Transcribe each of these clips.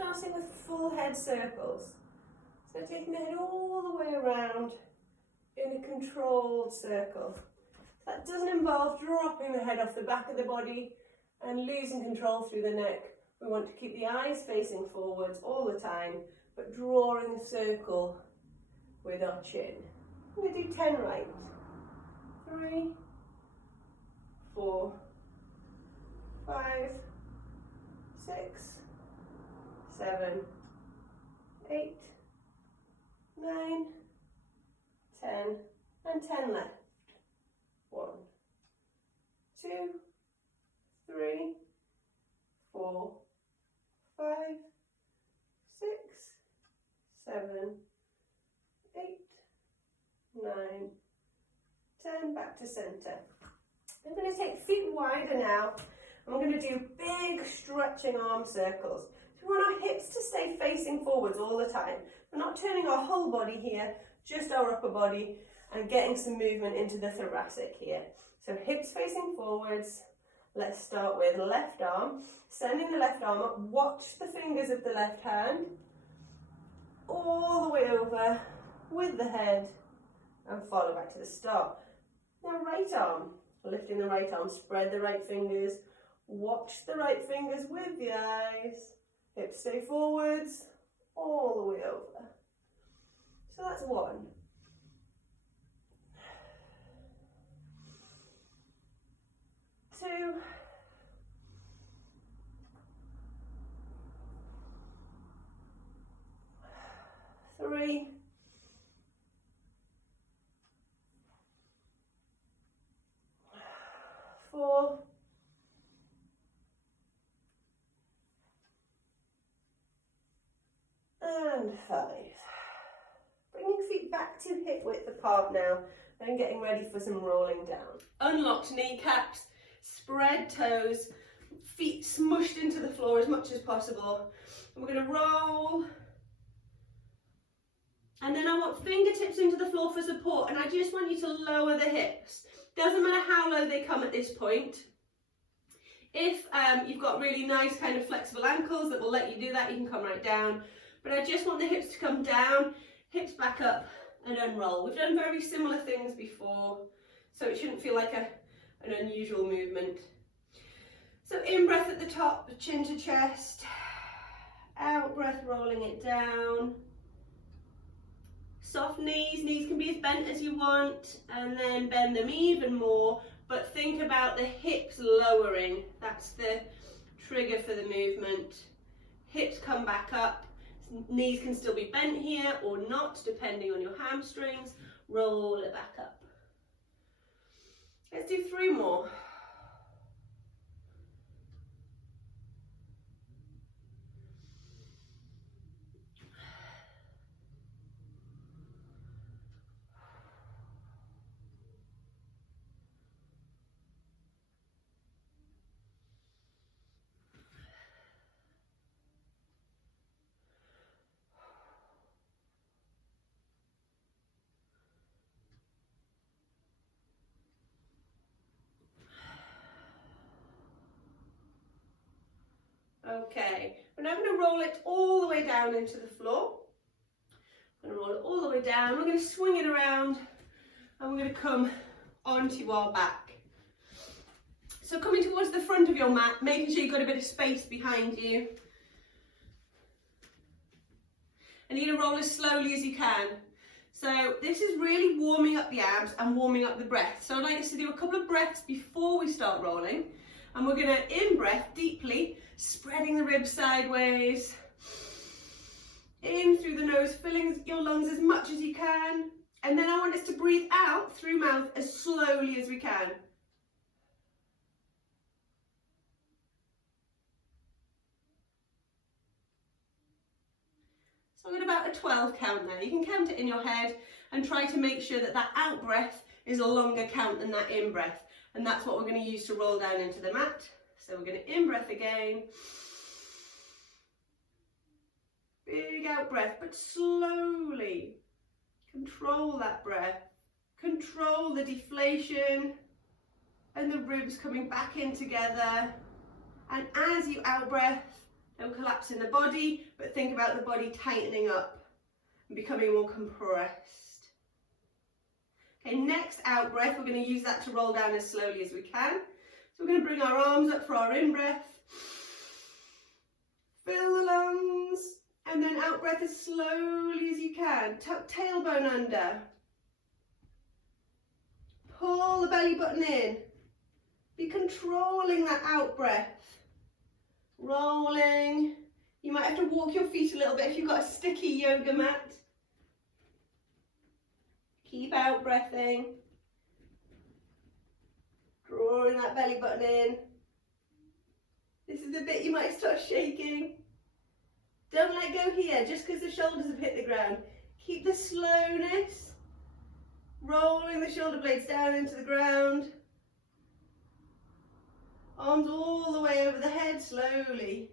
starting with full head circles. So taking the head all the way around in a controlled circle. That doesn't involve dropping the head off the back of the body and losing control through the neck. We want to keep the eyes facing forwards all the time, but drawing a circle with our chin. I'm going to do 10 right. 3, 4, 5, 6, 7, 8, 9, 10, and 10 left. 1, 2, 3, 4, 5, 6, 7, 8, 9, 10, back to centre. I'm going to take feet wider now. I'm going to do big stretching arm circles. So we want our hips to stay facing forwards all the time. We're not turning our whole body here, just our upper body, and getting some movement into the thoracic here. So hips facing forwards. Let's start with left arm. Sending the left arm up, watch the fingers of the left hand all the way over with the head and follow back to the start. Now right arm, lifting the right arm, spread the right fingers, watch the right fingers with the eyes, hips stay forwards, all the way over. So that's 1. 2, 3, 4, 5. Bringing feet back to hip width apart now and getting ready for some rolling down. Unlocked kneecaps, spread toes, feet smushed into the floor as much as possible. And we're going to roll. And then I want fingertips into the floor for support, and I just want you to lower the hips. Doesn't matter how low they come at this point. If you've got really nice kind of flexible ankles that will let you do that, you can come right down. But I just want the hips to come down, hips back up and unroll. We've done very similar things before, so it shouldn't feel like an unusual movement. So in breath at the top, chin to chest, out breath, rolling it down. Soft knees can be as bent as you want, and then bend them even more, but think about the hips lowering. That's the trigger for the movement. Hips come back up, knees can still be bent here or not, depending on your hamstrings. Roll it back up. Let's do 3 more. Okay, and I'm going to roll it all the way down into the floor. I'm going to roll it all the way down. We're going to swing it around and we're going to come onto our back. So coming towards the front of your mat, making sure you've got a bit of space behind you. And you're going to roll as slowly as you can. So this is really warming up the abs and warming up the breath. So I'd like us to do a couple of breaths before we start rolling. And we're going to in-breath deeply, spreading the ribs sideways. In through the nose, filling your lungs as much as you can. And then I want us to breathe out through mouth as slowly as we can. So I'm at about a 12 count there. You can count it in your head and try to make sure that that out breath is a longer count than that in breath. And that's what we're going to use to roll down into the mat. So we're going to in breath again. Big out breath, but slowly. Control that breath. Control the deflation and the ribs coming back in together. And as you out breath, No collapse in the body, but think about the body tightening up and becoming more compressed. Okay, next out breath, we're going to use that to roll down as slowly as we can. So we're going to bring our arms up for our in breath. Fill the lungs, and then out breath as slowly as you can. Tuck tailbone under. Pull the belly button in. Be controlling that out breath. Rolling. You might have to walk your feet a little bit if you've got a sticky yoga mat. Keep out breathing. Drawing that belly button in. This is the bit you might start shaking. Don't let go here just because the shoulders have hit the ground. Keep the slowness. Rolling the shoulder blades down into the ground. Arms all the way over the head slowly.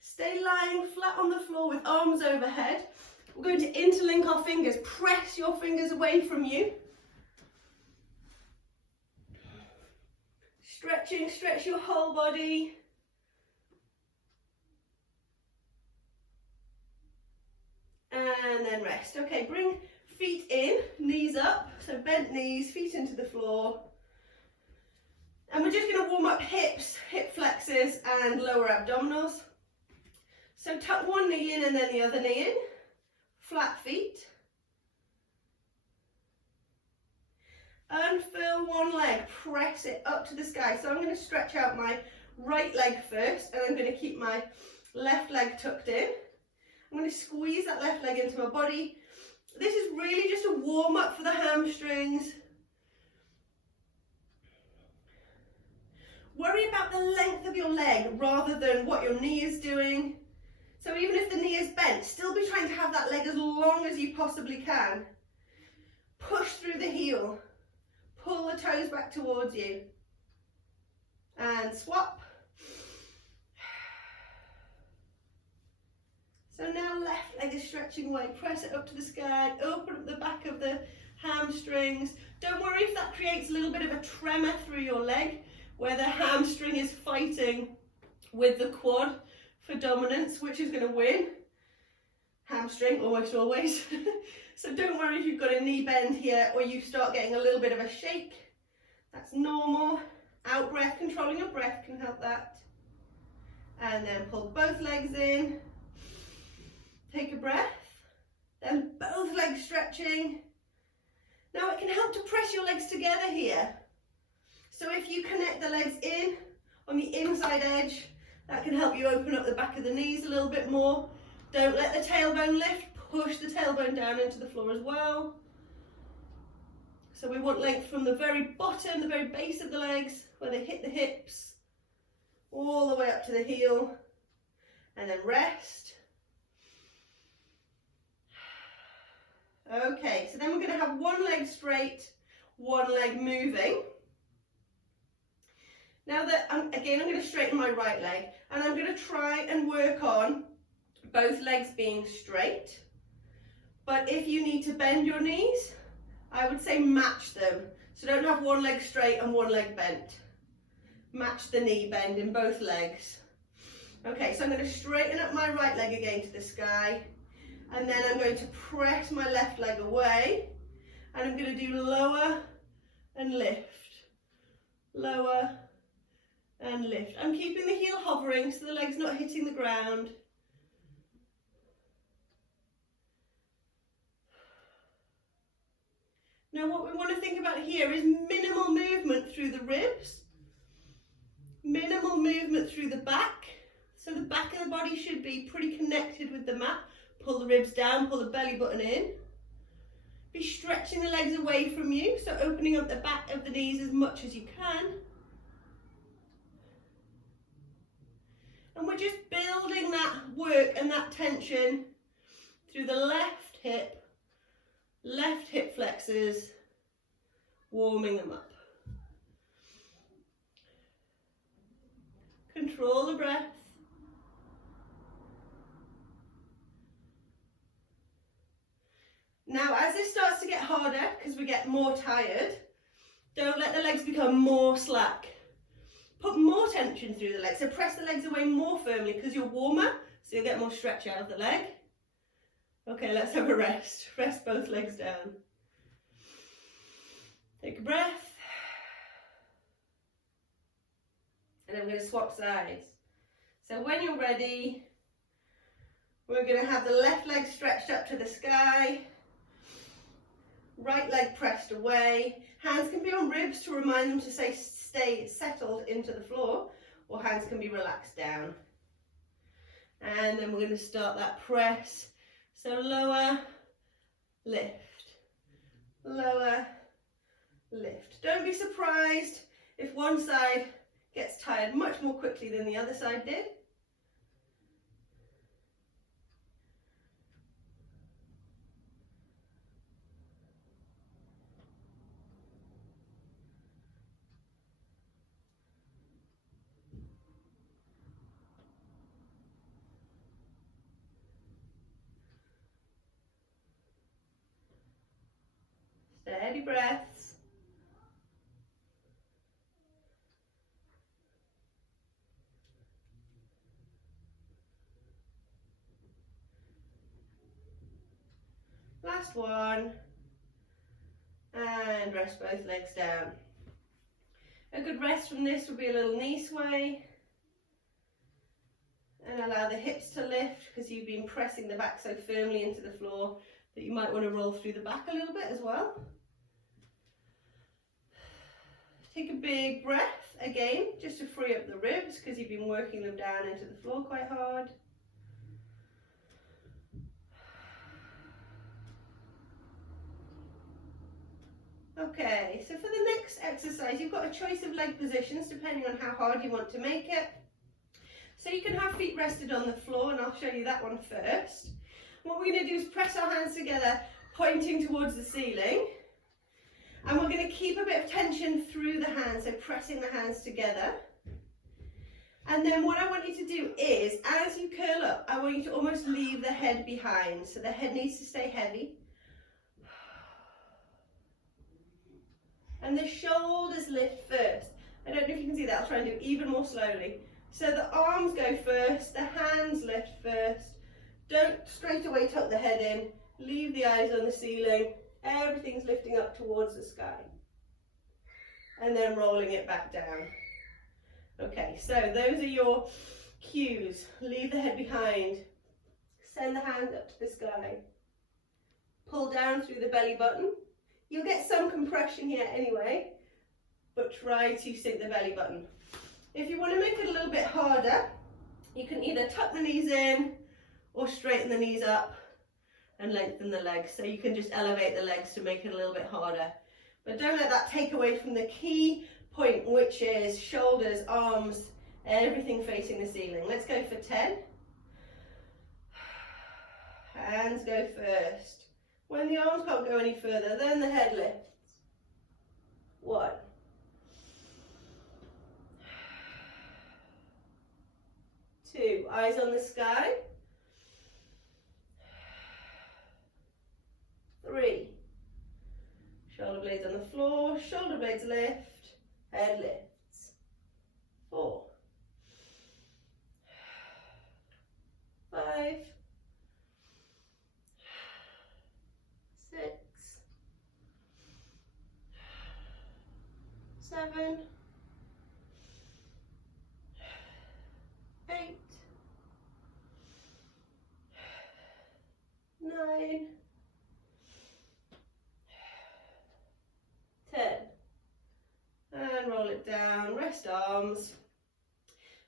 Stay lying flat on the floor with arms overhead. We're going to interlink our fingers. Press your fingers away from you. Stretching, stretch your whole body. And then rest. Okay, bring feet in, knees up. So bent knees, feet into the floor. And we're just going to warm up hips, hip flexors and lower abdominals. So tuck one knee in and then the other knee in. Flat feet. Unfurl one leg, press it up to the sky. So I'm going to stretch out my right leg first, and I'm going to keep my left leg tucked in. I'm going to squeeze that left leg into my body. This is really just a warm up for the hamstrings. Worry about the length of your leg rather than what your knee is doing. So even if the knee is bent, still be trying to have that leg as long as you possibly can. Push through the heel. Pull the toes back towards you. And swap. So now left leg is stretching away. Press it up to the sky. Open up the back of the hamstrings. Don't worry if that creates a little bit of a tremor through your leg, where the hamstring is fighting with the quad for dominance, which is going to win. Hamstring, almost always. So don't worry if you've got a knee bend here or you start getting a little bit of a shake. That's normal. Out breath, controlling your breath can help that. And then pull both legs in. Take a breath. Then both legs stretching. Now it can help to press your legs together here. So if you connect the legs in on the inside edge, that can help you open up the back of the knees a little bit more. Don't let the tailbone lift. Push the tailbone down into the floor as well. So we want length from the very bottom, the very base of the legs, where they hit the hips, all the way up to the heel. And then rest. Okay, so then we're going to have one leg straight, one leg moving. Now that, again, I'm going to straighten my right leg, and I'm going to try and work on both legs being straight. But if you need to bend your knees, I would say match them. So don't have one leg straight and one leg bent. Match the knee bend in both legs. Okay, so I'm going to straighten up my right leg again to the sky. And then I'm going to press my left leg away. And I'm going to do lower and lift. Lower and lift. I'm keeping the heel hovering so the leg's not hitting the ground. Now what we want to think about here is minimal movement through the ribs, minimal movement through the back. So the back of the body should be pretty connected with the mat. Pull the ribs down, pull the belly button in. Be stretching the legs away from you, so opening up the back of the knees as much as you can. And we're just building that work and that tension through the left hip flexors, warming them up. Control the breath. Now, as this starts to get harder, because we get more tired, don't let the legs become more slack. Put more tension through the legs. So press the legs away more firmly because you're warmer, so you'll get more stretch out of the leg. Okay, let's have a rest. Rest both legs down. Take a breath. And then we're going to swap sides. So when you're ready, we're going to have the left leg stretched up to the sky, right leg pressed away. Hands can be on ribs to remind them to stay settled into the floor, or hands can be relaxed down. And then we're going to start that press. So lower, lift, lower, lift. Don't be surprised if one side gets tired much more quickly than the other side did. Steady breaths. Last one. And rest both legs down. A good rest from this would be a little knee sway. And allow the hips to lift because you've been pressing the back so firmly into the floor that you might want to roll through the back a little bit as well. Take a big breath again, just to free up the ribs because you've been working them down into the floor quite hard. Okay, so for the next exercise, you've got a choice of leg positions depending on how hard you want to make it. So you can have feet rested on the floor, and I'll show you that one first. What we're going to do is press our hands together, pointing towards the ceiling. And we're going to keep a bit of tension through the hands, so pressing the hands together. And then what I want you to do is, as you curl up, I want you to almost leave the head behind. So the head needs to stay heavy. And the shoulders lift first. I don't know if you can see that, I'll try and do it even more slowly. So the arms go first, the hands lift first. Don't straight away tuck the head in, leave the eyes on the ceiling. Everything's lifting up towards the sky. And then rolling it back down. Okay, so those are your cues. Leave the head behind. Send the hands up to the sky. Pull down through the belly button. You'll get some compression here anyway, but try to sink the belly button. If you want to make it a little bit harder, you can either tuck the knees in or straighten the knees up and lengthen the legs. So you can just elevate the legs to make it a little bit harder. But don't let that take away from the key point, which is shoulders, arms, everything facing the ceiling. Let's go for 10. Hands go first. When the arms can't go any further, then the head lifts. 1. 2, eyes on the sky. 3, shoulder blades on the floor, shoulder blades lift, head lifts. 4, 5, 6, 7, 8, 9, 10. And roll it down, rest arms.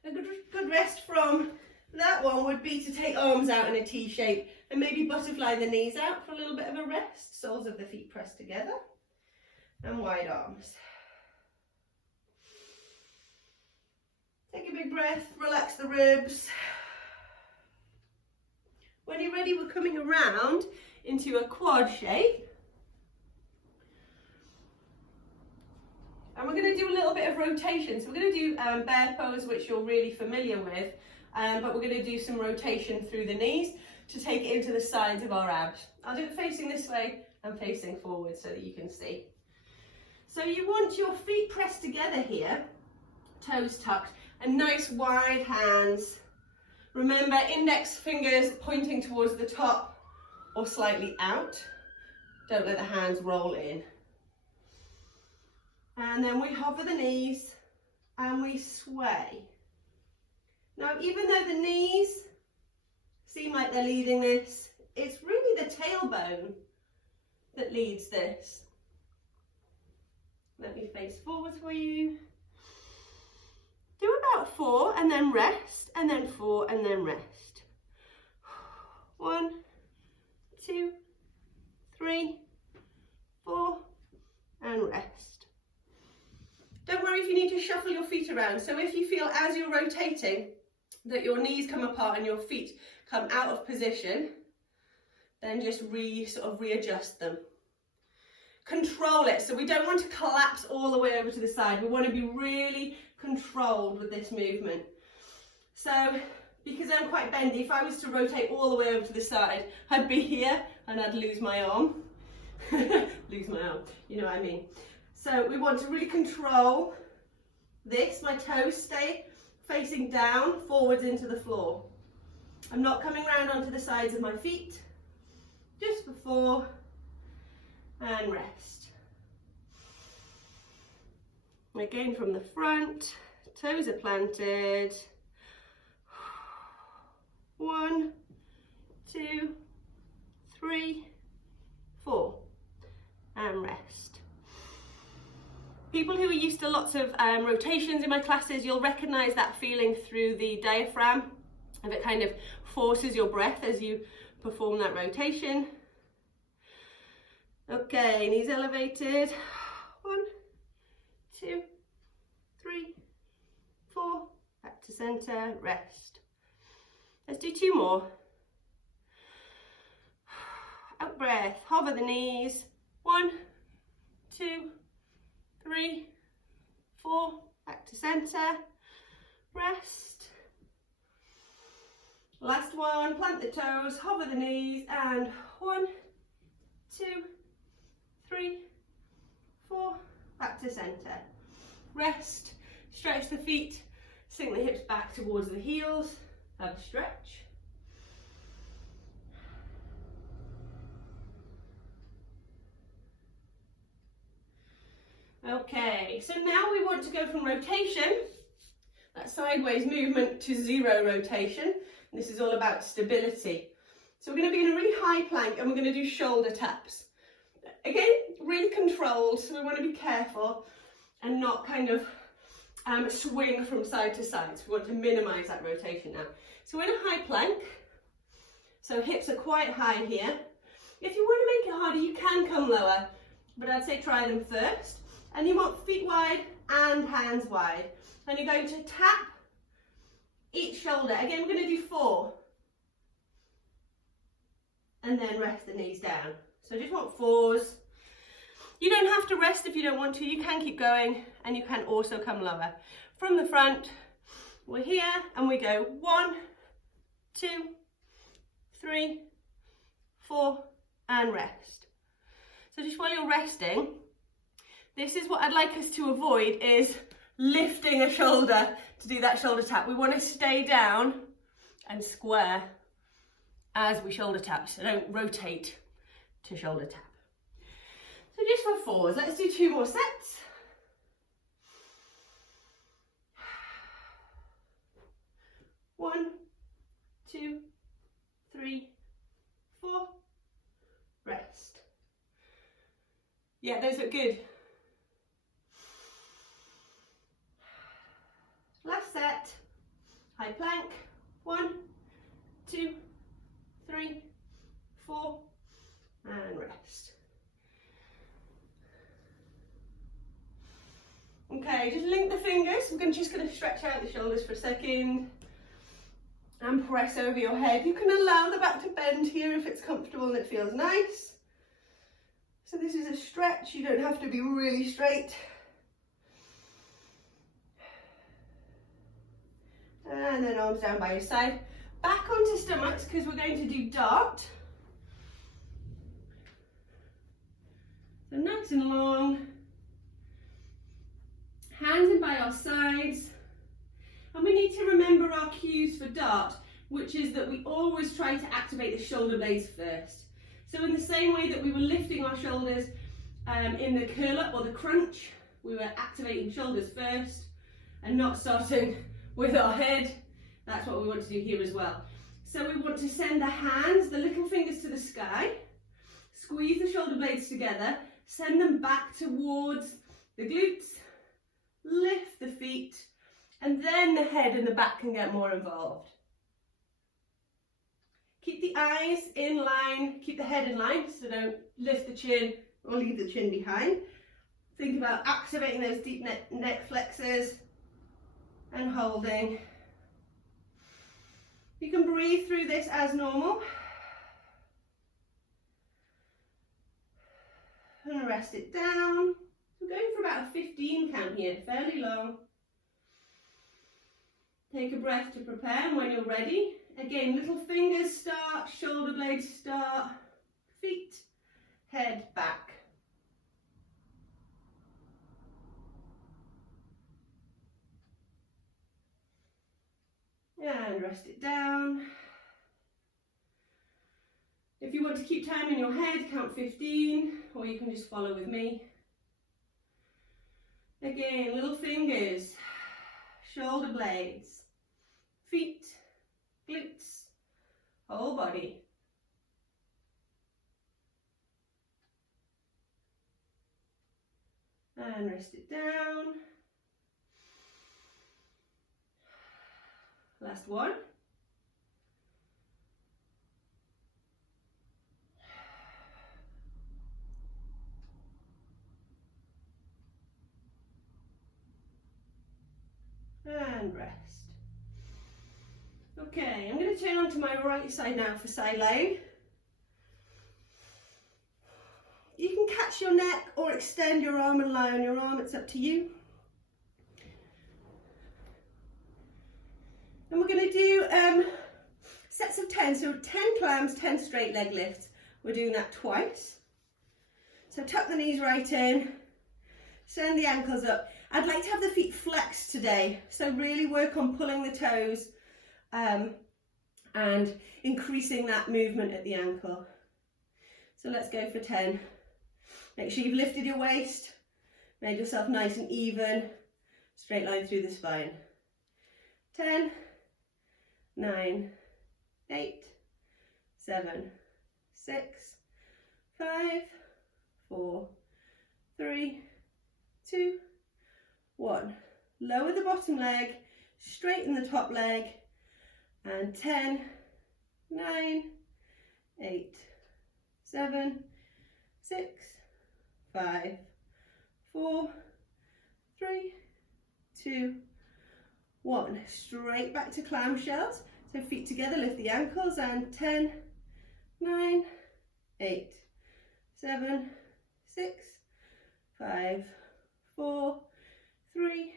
A good rest from that one would be to take arms out in a T shape and maybe butterfly the knees out for a little bit of a rest. Soles of the feet pressed together and wide arms. Take a big breath, relax the ribs. When you're ready, we're coming around into a quad shape. And we're going to do a little bit of rotation. So we're going to do bear pose, which you're really familiar with, but we're going to do some rotation through the knees to take it into the sides of our abs. I'll do it facing this way and facing forward so that you can see. So you want your feet pressed together here, toes tucked, and nice wide hands. Remember, index fingers pointing towards the top or slightly out. Don't let the hands roll in. And then we hover the knees and we sway. Now, even though the knees seem like they're leading this, it's really the tailbone that leads this. Let me face forward for you. Do about 4 and then rest, and then 4 and then rest. 1, 2, 3, 4, and rest. Don't worry if you need to shuffle your feet around. So if you feel as you're rotating that your knees come apart and your feet come out of position, then just sort of readjust them. Control it. So we don't want to collapse all the way over to the side. We want to be really controlled with this movement. So because I'm quite bendy, if I was to rotate all the way over to the side, I'd be here and I'd lose my arm. Lose my arm, you know what I mean. So we want to really control this. My toes stay facing down, forwards into the floor. I'm not coming round onto the sides of my feet. Just before and rest. Again from the front, toes are planted. 1, 2, 3, 4, and rest. People who are used to lots of rotations in my classes, you'll recognise that feeling through the diaphragm, and it kind of forces your breath as you perform that rotation. Okay, knees elevated. 1, 2, 3, 4, back to centre, rest. Let's do 2 more. Out breath, hover the knees. 1, 2, 3, 4, back to centre, rest. Last one, plant the toes, hover the knees, and 1, 2, 3, 4, back to centre. Rest, stretch the feet, sink the hips back towards the heels, have a stretch. Okay, so now we want to go from rotation, that sideways movement, to 0 rotation. This is all about stability. So we're going to be in a really high plank and we're going to do shoulder taps. Again, really controlled, so we want to be careful and not kind of swing from side to side. So we want to minimise that rotation now. So we're in a high plank, so hips are quite high here. If you want to make it harder, you can come lower, but I'd say try them first. And you want feet wide and hands wide. And you're going to tap each shoulder. Again, we're going to do 4. And then rest the knees down. So I just want 4s. You don't have to rest if you don't want to. You can keep going and you can also come lower. From the front, we're here and we go 1, 2, 3, 4 and rest. So just while you're resting, this is what I'd like us to avoid, is lifting a shoulder to do that shoulder tap. We want to stay down and square as we shoulder tap, so don't rotate to shoulder tap. So just for 4s, let's do 2 more sets. One, 2, 3, 4, rest. Yeah, those look good. Last set, high plank, 1, 2, 3, 4, and rest. Okay, just link the fingers. I'm just going to stretch out the shoulders for a second and press over your head. You can allow the back to bend here if it's comfortable and it feels nice. So this is a stretch, you don't have to be really straight. And then arms down by your side. Back onto stomachs because we're going to do dart. So nice and long. Hands in by our sides. And for dart, which is that we always try to activate the shoulder blades first. So in the same way that we were lifting our shoulders in the curl up or the crunch, we were activating shoulders first and not starting with our head. That's what we want to do here as well. So we want to send the hands, the little fingers to the sky, squeeze the shoulder blades together, send them back towards the glutes, lift the feet, and then the head and the back can get more involved. Keep the eyes in line, keep the head in line, so don't lift the chin or leave the chin behind. Think about activating those deep neck flexors and holding. You can breathe through this as normal. And rest it down. We're going for about a 15 count here, fairly long. Take a breath to prepare, and when you're ready, again, little fingers start, shoulder blades start, feet, head, back. And rest it down. If you want to keep time in your head, count 15, or you can just follow with me. Again, little fingers, shoulder blades, feet, glutes, whole body. And rest it down. Last one. And rest. Okay, I'm going to turn onto my right side now for side lying. You can catch your neck or extend your arm and lie on your arm, it's up to you. And we're going to do sets of 10, so 10 clams, 10 straight leg lifts. We're doing that twice. So tuck the knees right in, send the ankles up. I'd like to have the feet flexed today, so really work on pulling the toes and increasing that movement at the ankle. So let's go for 10. Make sure you've lifted your waist, made yourself nice and even, straight line through the spine. 10, 9, 8, 7, 6, 5, 4, 3, 2, 1. Lower the bottom leg, straighten the top leg, and 10, 9, 8, 7, 6, 5, 4, 3, 2, 1. Straight back to clamshells. So feet together, lift the ankles, and 10, 9, 8, 7, 6, 5, 4, 3,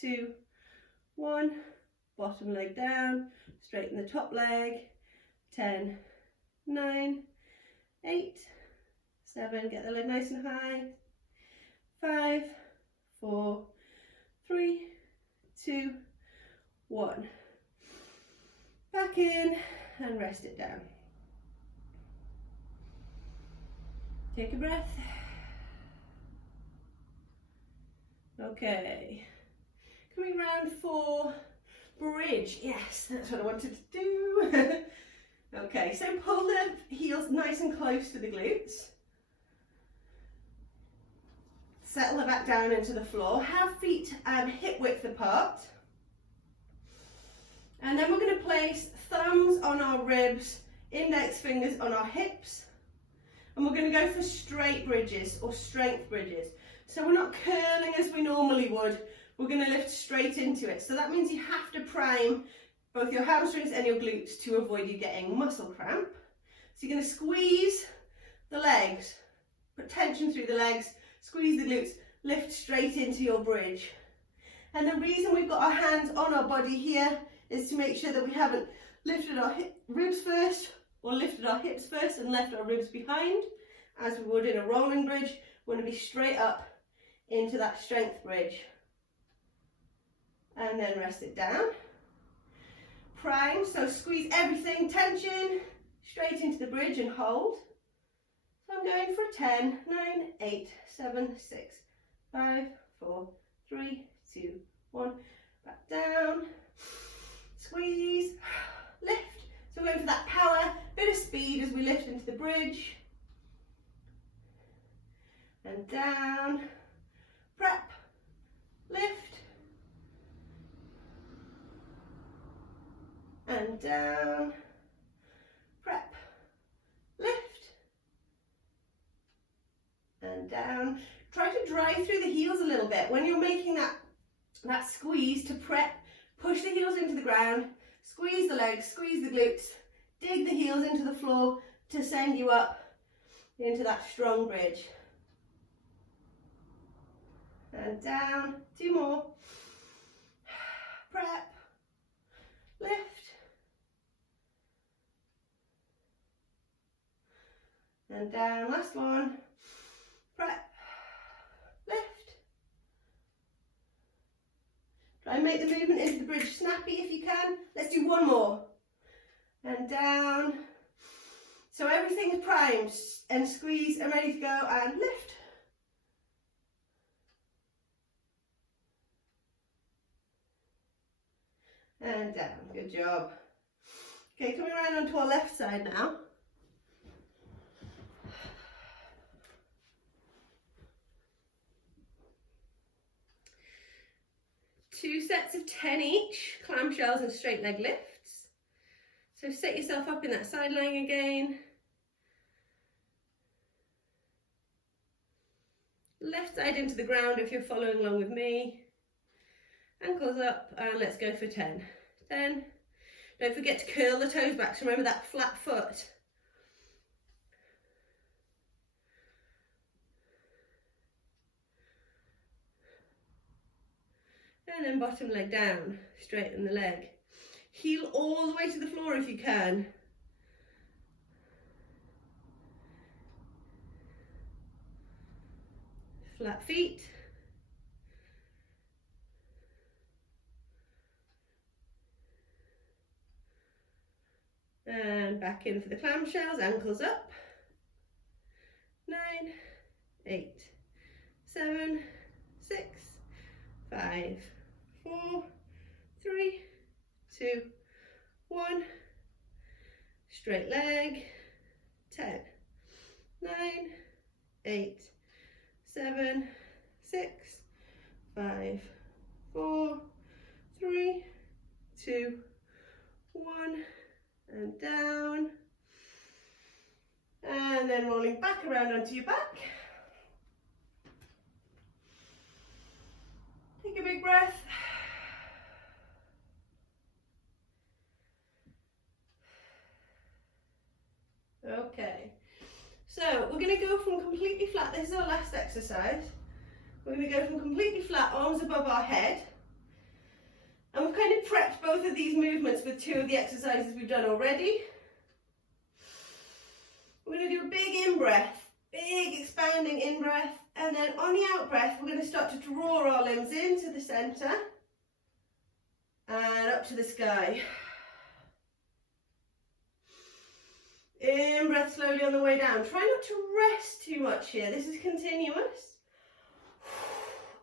2, 1. Bottom leg down, straighten the top leg. 10, 9, 8, 7, get the leg nice and high. 5, 4, 3, 2, 1. Back in and rest it down. Take a breath. Okay, coming round for bridge. Yes, that's what I wanted to do. Okay, so pull the heels nice and close to the glutes. Settle the back down into the floor. Have feet hip width apart. And then we're going to place thumbs on our ribs, index fingers on our hips. And we're going to go for straight bridges or strength bridges. So we're not curling as we normally would. We're going to lift straight into it. So that means you have to prime both your hamstrings and your glutes to avoid you getting muscle cramp. So you're going to squeeze the legs, put tension through the legs, squeeze the glutes, lift straight into your bridge. And the reason we've got our hands on our body here is to make sure that we haven't lifted our ribs first or lifted our hips first and left our ribs behind, as we would in a rolling bridge. We want to be straight up into that strength bridge. And then rest it down. prime, so squeeze everything, tension, straight into the bridge and hold. So I'm going for a 10, 9, 8, 7, 6, 5, 4, 3, 2, 1. Back down, squeeze, lift. So we're going for that power, bit of speed as we lift into the bridge. And down, prep, lift. And down, prep, lift. And down. Try to drive through the heels a little bit. When you're making that squeeze to prep, push the heels into the ground, squeeze the legs, squeeze the glutes, dig the heels into the floor to send you up into that strong bridge. And down, 2 more. Prep, lift. And down, last one. Prep, lift. Try and make the movement into the bridge snappy if you can. Let's do 1 more. And down. So everything is primed and squeeze and ready to go, and lift. And down, good job. Okay, coming around onto our left side now. Two sets of 10 each, clamshells and straight leg lifts. So set yourself up in that side lying again. Left side into the ground if you're following along with me. Ankles up, and let's go for 10. 10. Don't forget to curl the toes back, so remember that flat foot. And then bottom leg down, straighten the leg. Heel all the way to the floor if you can. Flat feet. And back in for the clamshells, ankles up. 9, 8, 7, 6, 5, 4, 3, 2, 1. Straight leg. 10, 9, 8, 7, 6, 5, 4, 3, 2, 1. And down. And then rolling back around onto your back. Take a big breath. Okay, so we're going to go from completely flat. This is our last exercise. We're going to go from completely flat, arms above our head. And we've kind of prepped both of these movements with 2 of the exercises we've done already. We're going to do a big in-breath, big expanding in-breath, and then on the out-breath we're going to start to draw our limbs into the centre and up to the sky. In-breath slowly on the way down. Try not to rest too much here, this is continuous.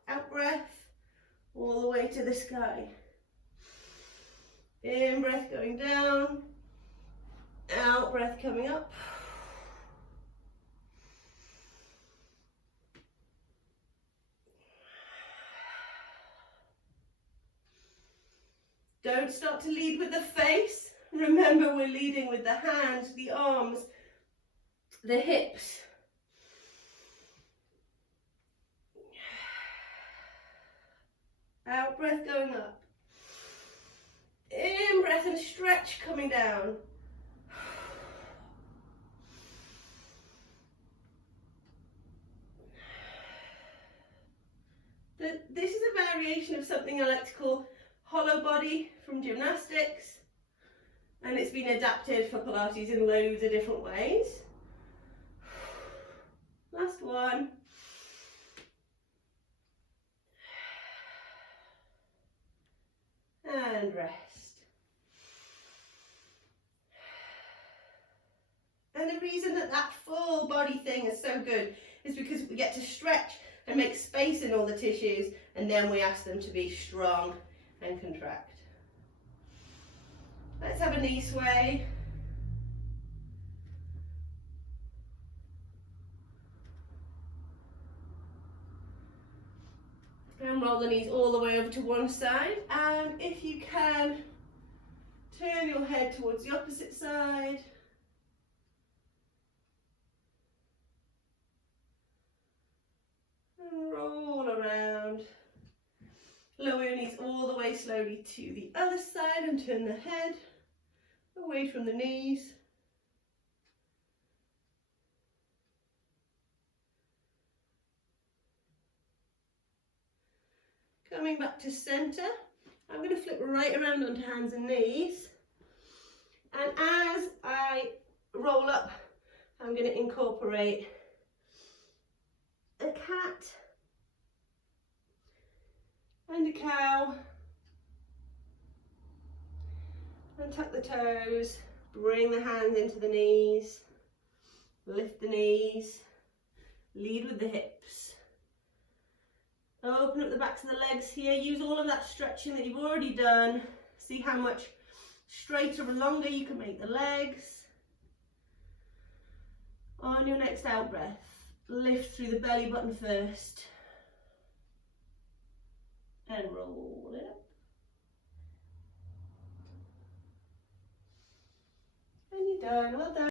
Out-breath, all the way to the sky. In-breath going down, out-breath coming up. Don't start to lead with the face. Remember, we're leading with the hands, the arms, the hips. Out breath going up. In breath and stretch coming down. This is a variation of something I like to call hollow body from gymnastics, and it's been adapted for Pilates in loads of different ways. Last one. And rest. And the reason that that full body thing is so good is because we get to stretch and make space in all the tissues, and then we ask them to be strong and contract. Let's have a knee sway. And roll the knees all the way over to one side, and if you can, turn your head towards the opposite side. And roll around. Lower your knees all the way slowly to the other side and turn the head away from the knees. Coming back to center, I'm going to flip right around onto hands and knees. And as I roll up, I'm going to incorporate a cat and a cow. And tuck the toes, bring the hands into the knees, lift the knees, lead with the hips. Open up the backs of the legs here, use all of that stretching that you've already done. See how much straighter and longer you can make the legs. On your next out breath, lift through the belly button first. And roll it up. And you're done, well done.